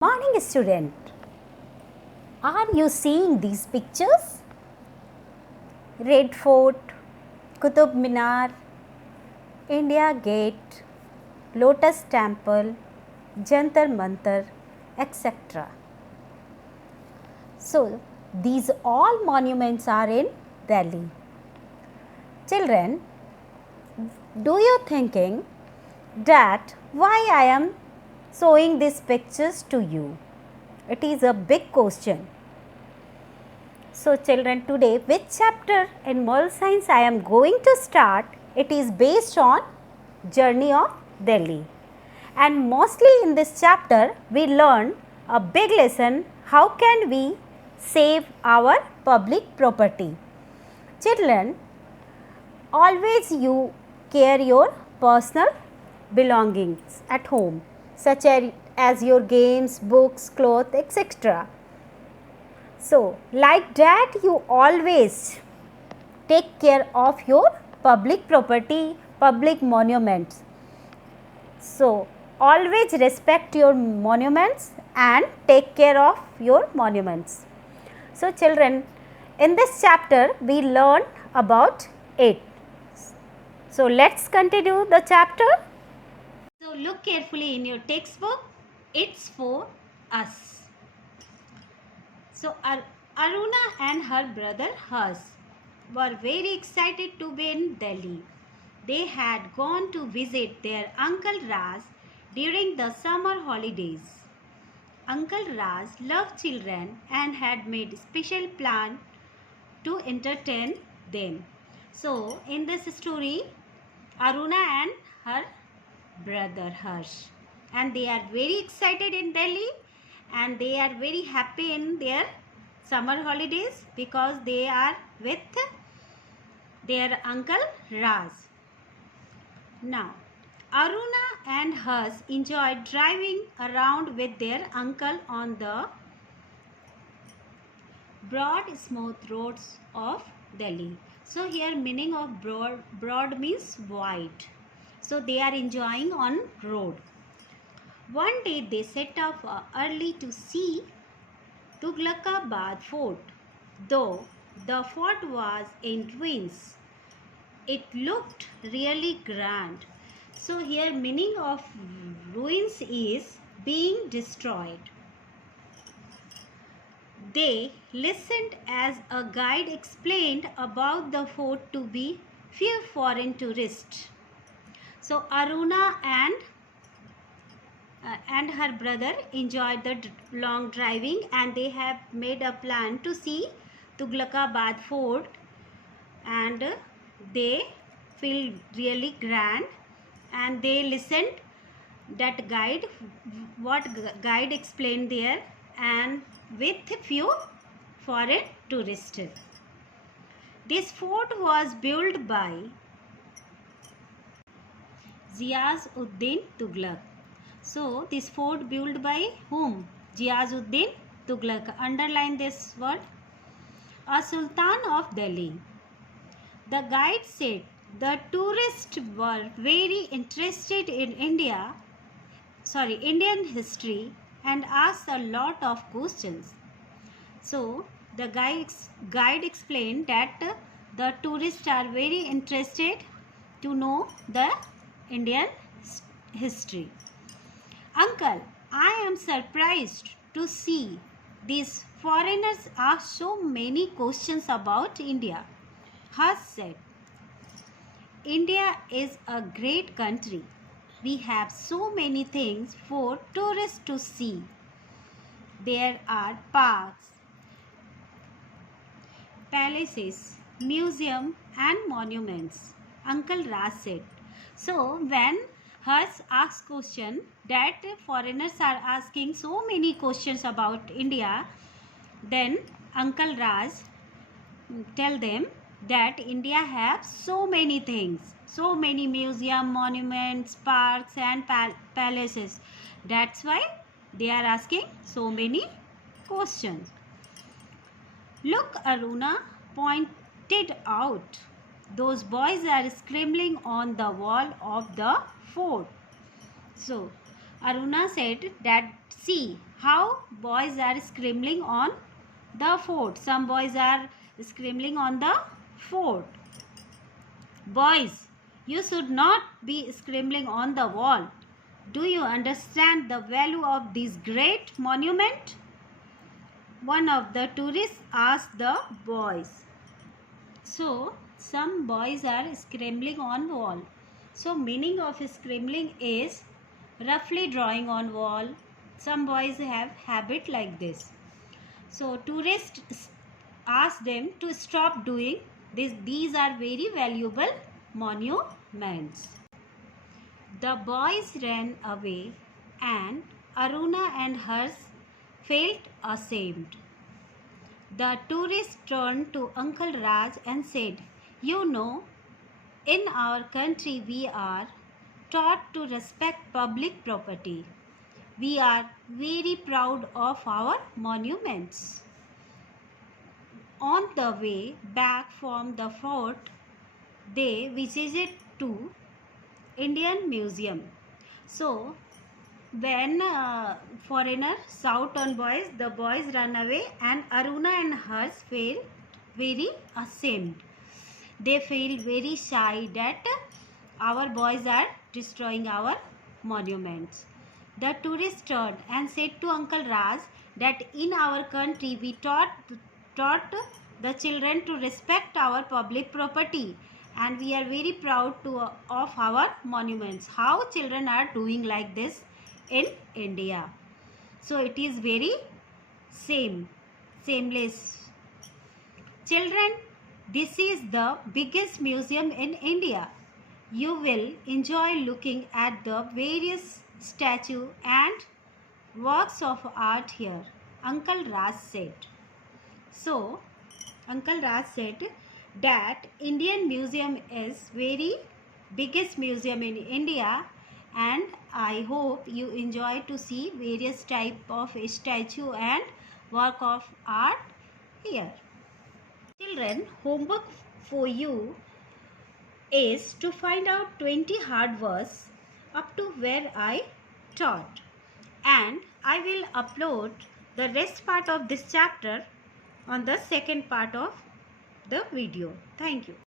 Morning student, are you seeing these pictures? Red Fort, Qutub Minar, India Gate, Lotus Temple, Jantar Mantar, etc. So, these all monuments are in Delhi. Children, do you thinking that why I am showing these pictures to you? It is a big question. So children, today which chapter in moral science I am going to start? It is based on journey of Delhi. And mostly in this chapter we learn a big lesson, how can we save our public property. Children, always you care your personal belongings at home, such as your games, books, clothes, etc. So, like that you always take care of your public property, public monuments. So, always respect your monuments and take care of your monuments. So, children, in this chapter we learn about it. So, let's continue the chapter. So, look carefully in your textbook. It's for us. So, Aruna and her brother Harsh were very excited to be in Delhi. They had gone to visit their Uncle Raj during the summer holidays. Uncle Raj loved children and had made special plan to entertain them. So, in this story, Aruna and her brother Harsh, and they are very excited in Delhi and they are very happy in their summer holidays because they are with their uncle Raj. Now, Aruna and Harsh enjoyed driving around with their uncle on the broad smooth roads of Delhi. So here meaning of broad means wide. So they are enjoying on road. One day they set off early to see Tughlaqabad fort. Though the fort was in ruins, it looked really grand. So here meaning of ruins is being destroyed. They listened as a guide explained about the fort to be few foreign tourists. So Aruna and her brother enjoyed the long driving and they have made a plan to see Tughlaqabad fort, and they feel really grand and they listened that guide, what guide explained there, and with few foreign tourists. This fort was built by Ghiyas-ud-Din Tughlaq. So, this fort built by whom? Ghiyas-ud-Din Tughlaq. Underline this word. A sultan of Delhi. The guide said the tourists were very interested in Indian history and asked a lot of questions. So, the guide explained that the tourists are very interested to know the Indian history. Uncle, I am surprised to see these foreigners ask so many questions about India. Harsh said, India is a great country. We have so many things for tourists to see. There are parks, palaces, museums and monuments. Uncle Raj said. So when Harsh asked question that foreigners are asking so many questions about India, then Uncle Raj tell them that India has so many things, so many museum, monuments, parks and palaces. That's why they are asking so many questions. Look, Aruna pointed out. Those boys are scrambling on the wall of the fort. So, Aruna said that see how boys are scrambling on the fort. Some boys are scrambling on the fort. Boys, you should not be scrambling on the wall. Do you understand the value of this great monument? One of the tourists asked the boys. So, some boys are scrambling on wall. So, meaning of scrambling is roughly drawing on wall. Some boys have habit like this. So, tourists asked them to stop doing this. These are very valuable monuments. The boys ran away and Aruna and hers felt ashamed. The tourist turned to Uncle Raj and said, "You know, in our country we are taught to respect public property. We are very proud of our monuments." On the way back from the fort, they visited to Indian Museum. So, when foreigners shout on boys, the boys run away and Aruna and hers feel very ashamed. They feel very shy that our boys are destroying our monuments. The tourist turned and said to Uncle Raj that in our country we taught the children to respect our public property and we are very proud of our monuments. How children are doing like this in India. So it is very shameless. Children, this is the biggest museum in India. You will enjoy looking at the various statues and works of art here, Uncle Raj said. So, Uncle Raj said that Indian Museum is very biggest museum in India and I hope you enjoy to see various type of statue and work of art here. Children, homework for you is to find out 20 hard words up to where I taught and I will upload the rest part of this chapter on the second part of the video. Thank you.